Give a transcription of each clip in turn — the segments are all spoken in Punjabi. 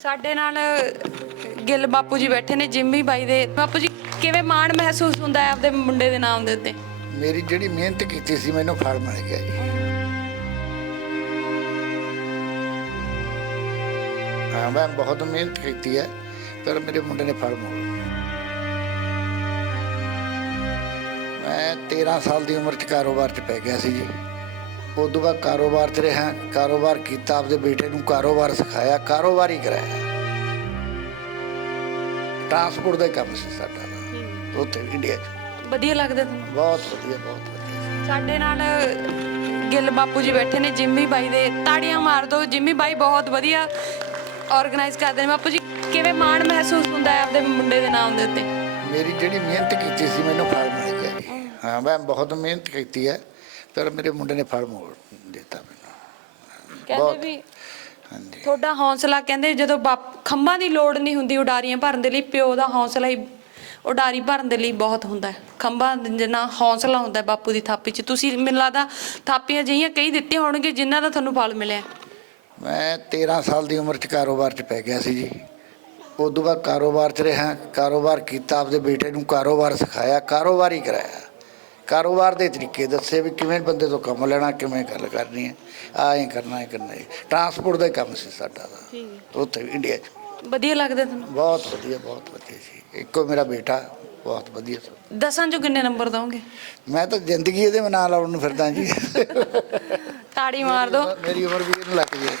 ਸਾਡੇ ਨਾਲ ਗਿੱਲ ਬਾਪੂ ਜੀ ਬੈਠੇ ਨੇ, ਜਿੰਮੀ ਬਾਈ ਦੇ। ਬਾਪੂ ਜੀ, ਕਿਵੇਂ ਮਾਣ ਮਹਿਸੂਸ ਹੁੰਦਾ ਹੈ ਆਪਦੇ ਮੁੰਡੇ ਦੇ ਨਾਮ ਦੇ ਉੱਤੇ? ਮੇਰੀ ਜਿਹੜੀ ਮਿਹਨਤ ਕੀਤੀ ਸੀ, ਮੈਨੂੰ ਫਲ ਮਿਲ ਗਿਆ ਜੀ। ਹਾਂ, ਮੈਂ ਬਹੁਤ ਮਿਹਨਤ ਕੀਤੀ ਹੈ, ਪਰ ਮੇਰੇ ਮੁੰਡੇ ਨੇ ਫਲ ਮੋੜ ਮੈਂ 13 ਸਾਲ ਦੀ ਉਮਰ 'ਚ ਕਾਰੋਬਾਰ 'ਚ ਪੈ ਗਿਆ ਸੀ ਜੀ। ਉਦੋਂ ਬਾਅਦ ਕਾਰੋਬਾਰ 'ਚ ਰਿਹਾ ਕਾਰੋਬਾਰ ਕੀਤਾ ਆਪਦੇ ਬੇਟੇ ਨੂੰ ਕਾਰੋਬਾਰ ਸਿਖਾਇਆ ਕਾਰੋਬਾਰ ਹੀ ਕਰਾਇਆ। ਟਰਾਂਸਪੋਰਟ ਦਾ ਕੰਮ ਸੀ ਸਾਡਾ। ਉੱਥੇ ਇੰਡੀਆ 'ਚ। ਵਧੀਆ ਲੱਗਦਾ ਤੁਹਾਨੂੰ? ਬਹੁਤ ਵਧੀਆ ਬਹੁਤ ਵਧੀਆ। ਸਾਡੇ ਨਾਲ ਗਿੱਲ ਬਾਪੂ ਜੀ ਬੈਠੇ ਨੇ ਜਿੰਮੀ ਬਾਈ ਦੇ ਤਾੜੀਆਂ ਮਾਰ ਦਿਓ ਜਿੰਮੀ ਬਾਈ ਬਹੁਤ ਵਧੀਆ ਆਰਗੇਨਾਈਜ਼ ਕਰਦੇ ਨੇ। ਬਾਪੂ ਜੀ ਕਿਵੇਂ ਮਾਣ ਮਹਿਸੂਸ ਹੁੰਦਾ ਹੈ ਆਪਦੇ ਮੁੰਡੇ ਦੇ ਨਾਮ ਦੇ ਉੱਤੇ? ਮੇਰੀ ਜਿਹੜੀ ਮਿਹਨਤ ਕੀਤੀ ਸੀ ਮੈਨੂੰ ਫਲ ਮਿਲ ਗਿਆ ਹਾਂ ਮੈਂ ਬਹੁਤ ਮਿਹਨਤ ਕੀਤੀ ਹੈ। ਪਰ ਮੇਰੇ ਮੁੰਡੇ ਨੇ ਫਲ ਮੋੜ ਦਿੱਤਾ ਮੈਨੂੰ। ਕਹਿੰਦੇ। ਵੀ ਹਾਂਜੀ। ਤੁਹਾਡਾ ਹੌਸਲਾ ਕਹਿੰਦੇ ਜਦੋਂ ਬਾਪ ਖੰਭਾਂ ਦੀ ਲੋੜ ਨਹੀਂ ਹੁੰਦੀ ਉਡਾਰੀਆਂ ਭਰਨ ਦੇ ਲਈ ਪਿਓ ਦਾ ਹੌਸਲਾ ਹੀ ਉਡਾਰੀ ਭਰਨ ਦੇ ਲਈ ਬਹੁਤ ਹੁੰਦਾ ਹੈ। ਖੰਭਾਂ ਜਿੰਨਾ ਹੌਸਲਾ ਹੁੰਦਾ ਬਾਪੂ ਦੀ ਥਾਪੀ 'ਚ। ਤੁਸੀਂ ਮੈਨੂੰ ਲੱਗਦਾ ਥਾਪੀਆਂ ਜਿਹੀਆਂ ਕਈ ਦਿੱਤੀਆਂ ਹੋਣਗੇ ਜਿਨ੍ਹਾਂ ਦਾ ਤੁਹਾਨੂੰ ਫਲ ਮਿਲਿਆ। ਮੈਂ 13 ਸਾਲ ਦੀ ਉਮਰ 'ਚ ਕਾਰੋਬਾਰ 'ਚ ਪੈ ਗਿਆ ਸੀ ਜੀ। ਉਦੋਂ ਬਾਅਦ ਕਾਰੋਬਾਰ 'ਚ ਰਿਹਾ ਕਾਰੋਬਾਰ ਕੀਤਾ ਆਪਦੇ ਬੇਟੇ ਨੂੰ ਕਾਰੋਬਾਰ ਸਿਖਾਇਆ ਕਾਰੋਬਾਰ ਹੀ ਕਰਾਇਆ। ਕਾਰੋਬਾਰ ਦੇ ਤਰੀਕੇ ਦੱਸੇ ਵੀ ਕਿਵੇਂ ਬੰਦੇ ਤੋਂ ਕੰਮ ਲੈਣਾ ਕਿਵੇਂ ਗੱਲ ਕਰਨੀ ਹੈ। ਆਹ ਐਂ ਕਰਨਾ ਐਂ ਕਰਨਾ। ਹੈ ਟਰਾਂਸਪੋਰਟ ਦਾ ਹੀ ਕੰਮ ਸੀ ਸਾਡਾ ਦਾ ਉੱਥੇ ਇੰਡੀਆ 'ਚ ਵਧੀਆ ਲੱਗਦਾ ਤੁਹਾਨੂੰ? ਬਹੁਤ ਵਧੀਆ ਬਹੁਤ ਵਧੀਆ ਸੀ ਇੱਕੋ ਮੇਰਾ ਬੇਟਾ ਬਹੁਤ ਵਧੀਆ ਸੀ। ਦਸਾਂ ਚੋਂ ਕਿੰਨੇ ਨੰਬਰ ਦਵੋਗੇ? ਮੈਂ ਤਾਂ ਜ਼ਿੰਦਗੀ ਇਹਦੇ ਨਾਲ ਲਾਉਣ ਨੂੰ ਫਿਰਦਾ ਜੀ। ਤਾੜੀ ਮਾਰ ਦਿਓ ਮੇਰੀ ਉਮਰ ਵੀ ਇਹਨੂੰ ਲੱਗ ਗਈ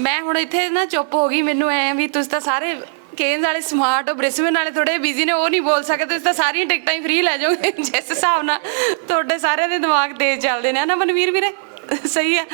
ਮੈਂ ਹੁਣ ਇੱਥੇ ਨਾ ਚੁੱਪ ਹੋ ਗਈ। ਮੈਨੂੰ ਐ ਵੀ ਤੁਸੀਂ ਤਾਂ ਸਾਰੇ ਕੇਨਜ਼ ਵਾਲੇ ਸਮਾਰਟ ਹੋ ਬ੍ਰਿਸਬਨ ਵਾਲੇ ਥੋੜੇ ਬਿਜ਼ੀ ਨੇ, ਉਹ ਨਹੀਂ ਬੋਲ ਸਕਦੇ, ਤੁਸੀਂ ਤਾਂ ਸਾਰੀਆਂ ਟਿਕਟਾਂ ਹੀ ਫ੍ਰੀ ਲੈ ਜਾਓਗੇ, ਜਿਸ ਹਿਸਾਬ ਨਾਲ ਤੁਹਾਡੇ ਸਾਰਿਆਂ ਦੇ ਦਿਮਾਗ ਤੇਜ਼ ਚੱਲਦੇ ਨੇ। ਨਾ ਮਨਵੀਰ ਵੀਰੇ? ਸਹੀ ਆ